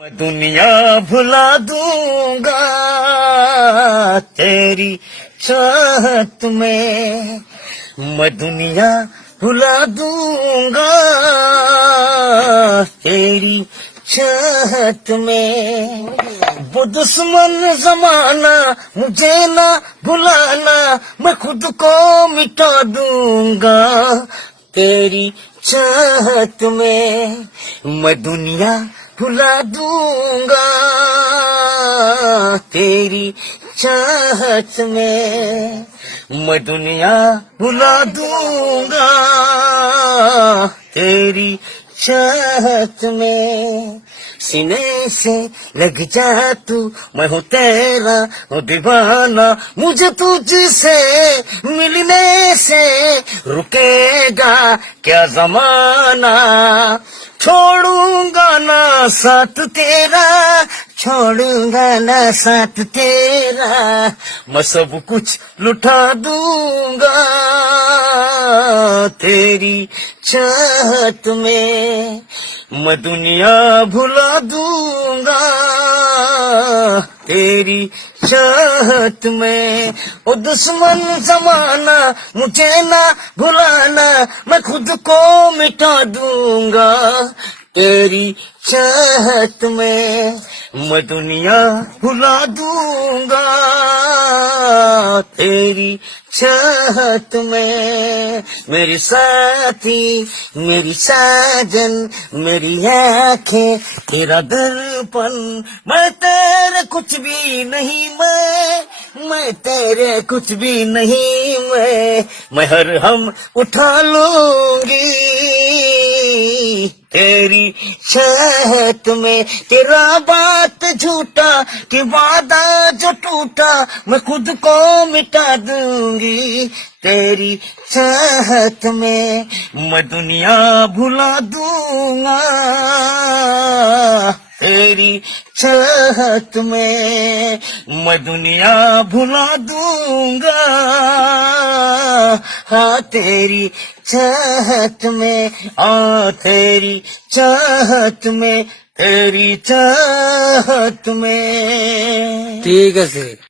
मैं दुनिया भुला दूंगा तेरी चाहत में। मैं दुनिया भुला दूंगा तेरी चाहत में। वो दुश्मन जमाना मुझे ना भुलाना, मैं खुद को मिटा दूंगा तेरी चाहत में। मैं दुनिया भुला दूंगा तेरी चाहत में। मैं दुनिया भुला दूंगा तेरी चाहत में। सीने से लग जा तू, मैं हूँ तेरा हूँ दीवाना। मुझे तुझसे मिलने से रुकेगा क्या जमाना। छोड़ूंगा ना साथ तेरा, छोड़ूंगा ना साथ तेरा। मैं सब कुछ लुटा दूंगा तेरी चाहत में। मैं दुनिया भुला दूंगा तेरी चाहत में। ओ दुश्मन जमाना मुझे ना भुलाना, मैं खुद को मिटा दूंगा तेरी चाहत में। मैं दुनिया भुला दूंगा तेरी चाहत में। मेरी साथी मेरी साजन मेरी आंखें तेरा दर्पण। मैं तेरे कुछ भी नहीं, मैं तेरे कुछ भी नहीं। मैं हर हम उठा लूंगी तेरी चाहत में। तेरा बात झूठा कि वादा जो टूटा, मैं खुद को मिटा दूंगी तेरी चाहत में। मैं दुनिया भुला दूंगा तेरी चाहत में। मैं दुनिया भुला दूंगा हाँ तेरी चाहत में। तेरी चाहत में, तेरी चाहत में। ঠিক আছে।